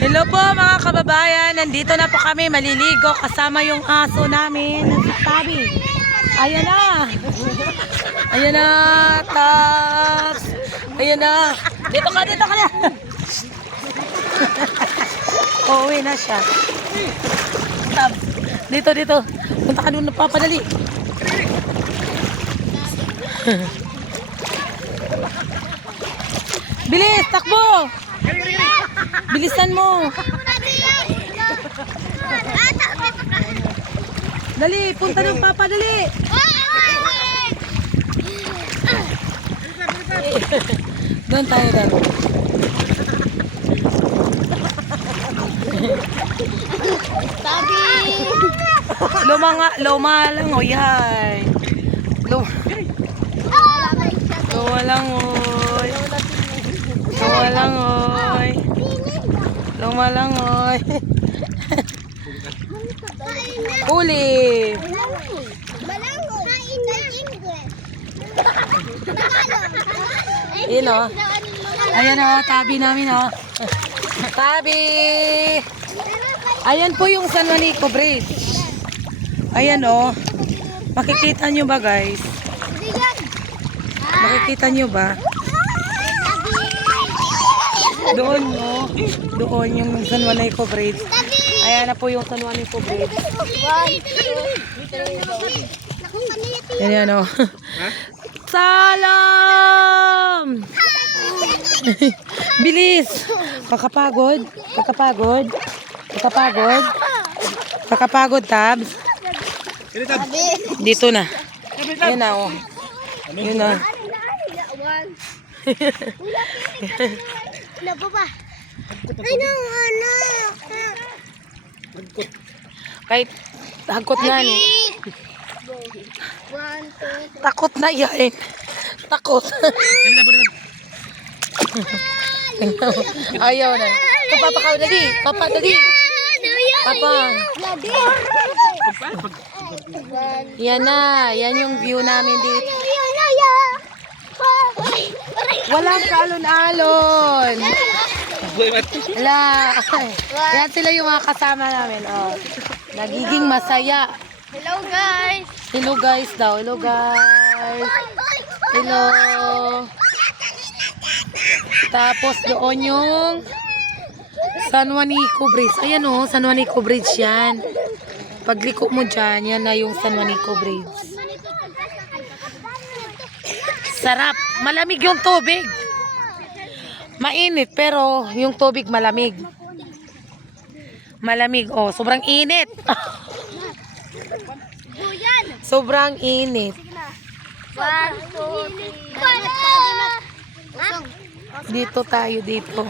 Hello po mga kababayan, nandito na po kami maliligo kasama yung aso namin, si Tabi. Ayan na. Ayan na, Tabs. Ayan na. Dito ka na. Uuwi na siya. Tabs. Dito. Punta ka doon, napapadali. Bilis, takbo. Bilisan mo. Dali, punta ng papa, dali. Doon tayo daw. Tabi! Luma lang, o yan. Luma lang, oy. Luma lang, oy. Huli. Ayan o. Ayan o, tabi namin o. Tabi. Ayan po yung San Juanico Bridge. Ayan o. Makikita nyo ba guys? Makikita nyo ba? Doon no. Doon yung San Juanico Bridge. Ayan na po yung San Juanico Bridge. Ayan o. Salam! Bilis! Kakapagod? Kakapagod, Tabs? Dito na. Ayan na o. Ayan na. Ano ba? Ano? Kahit takot na ni. Takot na yan. Takot. Ayaw na. Papa ka dali. Papa dali. Papa. Yan na. Yan yung view namin dito. Walang kalon-alon. Wala. Yan sila yung mga kasama namin. Oh. Nagiging masaya. Hello guys! Hello guys daw. Hello guys. Hello. Tapos doon yung San Juanico Bridge. Ayan o, San Juanico Bridge yan. Pagliko mo dyan, yan na yung San Juanico Bridge. Sarap. Malamig yung tubig. Mainit pero yung tubig malamig. Malamig. Oh, sobrang init. Sobrang init. 1, 2, 3. Dito tayo dito.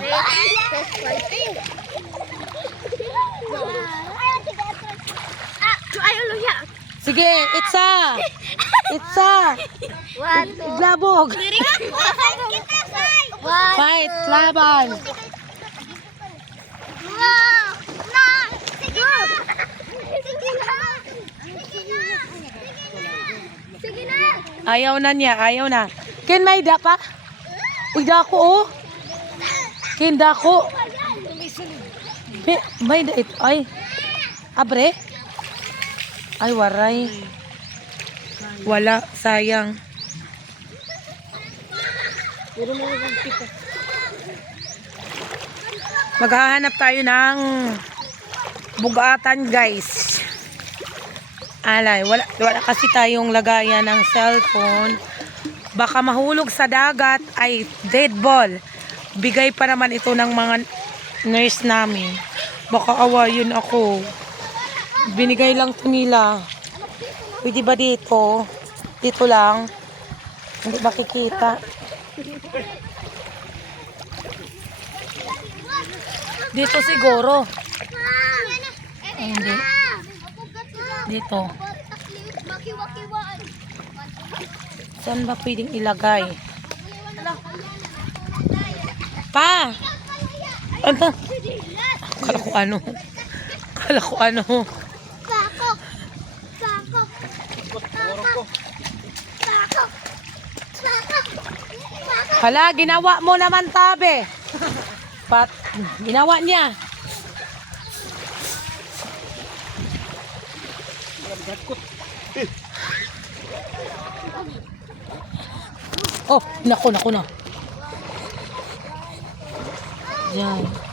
Sige, itsa. Iglabog. Fight, laban. Ayaw na niya, ayaw na. Ken may da pa? Ida ko oh. Ken da ko. May da ito ay. Abre. Ay waray. Wala, sayang. Maghahanap tayo ng bugatan guys. Alay, wala kasi tayong lagayan ng cellphone. Baka mahulog sa dagat ay dead ball. Bigay pa naman ito ng mga nurse namin. Baka awayin ako. Binigay lang to nila. Pwede ba dito? Dito lang. Hindi makikita. Dito siguro. Hindi. Dito. Saan ba pwedeng ilagay? Pa! Ano? Kala ko ano. Hala, ginawa mo naman tabi. Ginawa niya. Oh, naku na. Yan.